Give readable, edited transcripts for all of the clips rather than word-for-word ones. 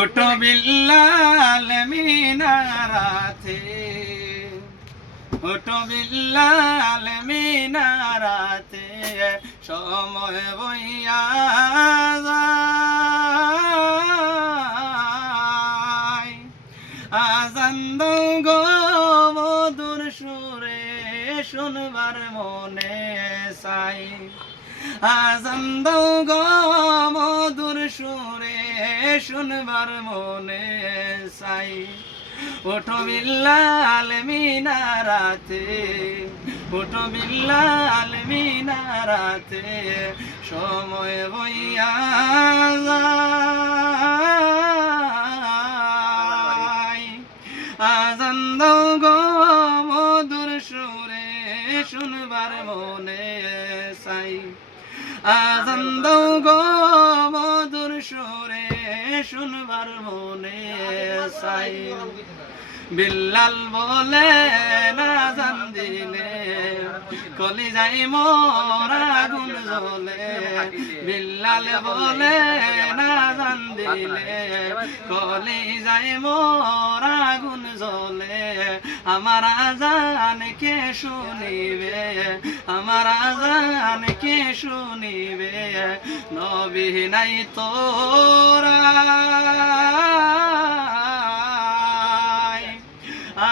ওঠো বিল্লাল মিনারাতে, ওঠো বিল্লাল মিনারাতে, সময় বইয়া যায়। আজান দাও গো মধুর সুরে, শুনবার মনে চাই। আজান দাও গো মধুর সুরে, শুনবার মনে চাই। ওঠো বিল্লাল মিনারাতে, ওঠো বিল্লাল মিনারাতে, সময় বইয়া যায়। আজান দাও গো মধুর সুরে, শুনবার মনে চাই। আজান দাও গো মধুর সুরে, শুনবার মনে চাই। বিল্লাল বলে আজান দিলে, কলিজায় মোর আগুন জ্বলে। বিল্লাল বলে আজান দিলে, কলিজায় মোর আগুন জ্বলে। আমার আজান কে শুনিবে, আমার আজান কে শুনিবে, নবী নাই তোরা।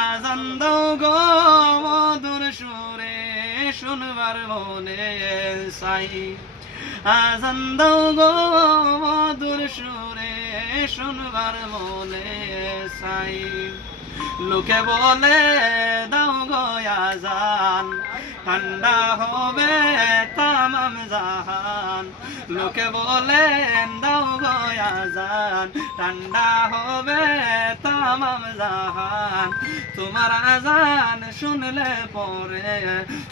আজান দাও গো মধুর সুরে, শুনবার মনে চাই। আজান দাও গো মধুর সুরে, শুনবার মনে চাই। লোকে বলে দাও গো আজান, ঠান্ডা হবে তামাম জাহান। লোকে বলে দাও গো আজান, ঠান্ডা হবে তামাম জাহান। তোমার আজান শুনলে পরে,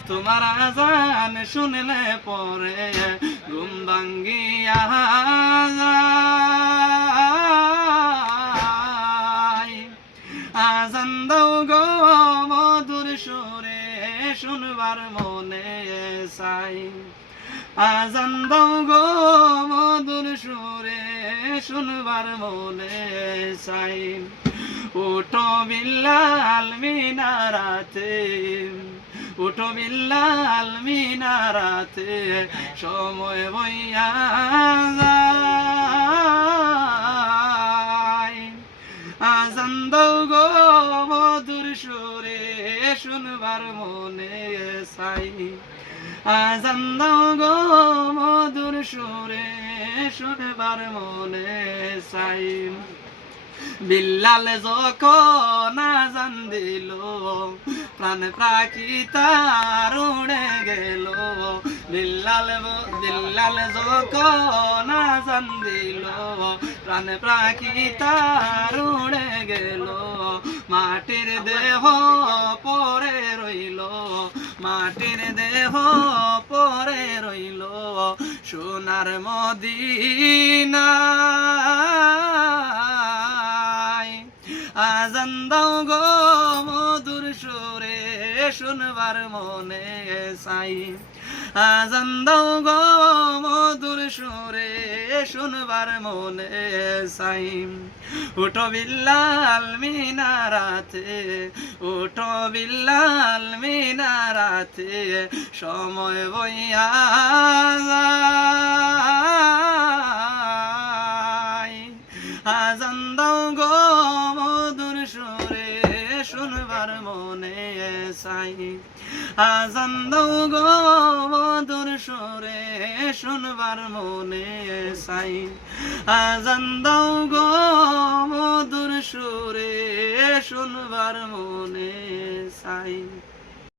তোমার আজান শুনলে পরে, ঘুম ভাঙ্গিয়া যায়। আজান দাও গো মধুর সুরে, শুনবার মনে চাই। আজান দাও গো মধুর সুরে, শুনবার মনে চাই। ওঠো বিল্লাল মিনারাতে, ওঠো বিল্লাল মিনারাতে, সময় বইয়া যায়। আজান দাও গো মধুর সুরে, শুনবার মনে চাই। আজান দাও গো মধুর সুরে, শুনবার মনে চাই। বিল্লাল যখন আজান দিল, প্রাণ পাখি তার উড়ে গেল। বিল্লাল যখন আজান দিল, প্রাণ পাখি তার উড়ে গেল। মাটির দেহ পরে রইল, মাটির দেহ পরে রইল, সোনার মদিনা। আজান দাও গো মধুর সুরে, শুনবার মনে চাই। আজান দাও গো মধুর সুরে, শুনবার মনে চাই। ওঠো বিল্লাল মিনারাতে, ওঠো বিল্লাল মিনারাতে, সময় বইয়া যায়। আজান দাও গো মধুর সুরে, শুনবার মনে চাই। আজান দাও গো মধুর সুরে, শুনবার মনে চাই। আজান দাও গো মধুর সুরে, শুনবার মনে চাই।